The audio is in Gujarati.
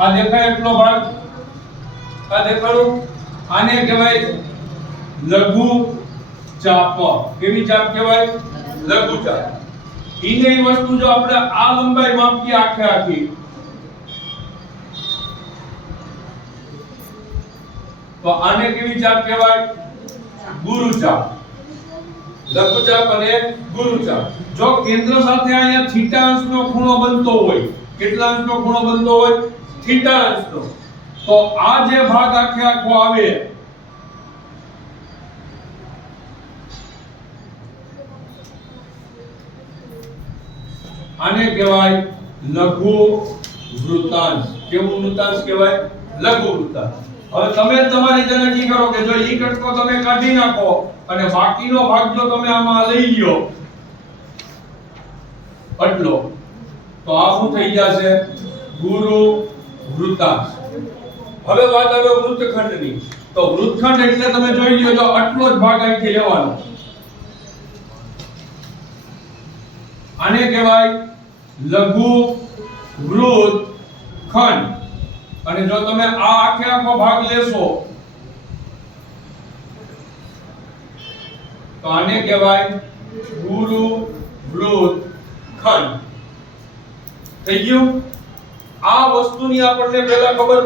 આ દેખાય એટલો ભાગ? આ દેખાડું? આને કહેવાય લઘુ ચાપ. કેવી ચાપ કહેવાય? લઘુ ચાપ. ઈને વસ્તુ જો આપણે આ લંબાઈ માપીએ આખે આખી, તો આને કેવી ચાપ કહેવાય? ગુરુ ચાપ. લઘુ ચાપ અને ગુરુ ચાપ. જો કેન્દ્ર સાથે અહીંયા થીટા અંશનો ખૂણો બનતો હોય કેટલા અંશનો ખૂણો બનતો હોય? થીટા અંશનો તો આ જે ભાગ આખે આખો આવે, આને કહેવાય લઘુ વૃતાંશ કેવું વૃતાંશ કહેવાય? લઘુ વૃતાંશ હવે તમે તમારી રીતે કરો કે જો ઈ કટકો તમે કાઢી નાખો અને બાકીનો ભાગ જો તમે આમાં લઈ લ્યો આટલો તો આ શું થઈ જશે? ગુરુ વૃત્તાંશ હવે વાત આવે વૃત્તખંડની. તો વૃત્તખંડ એટલે તમે જોઈ લ્યો તો આટલો જ ભાગ અહીંથી લેવાનો. આને કહેવાય લઘુ વૃત્ત ખંડ અને જો તમે આ આખે આખો ભાગ લેશો, તો આને કહેવાય ગુરુ વૃત્ત ખંડ થઈ ગયું આ વસ્તુની આપણને પહેલા ખબર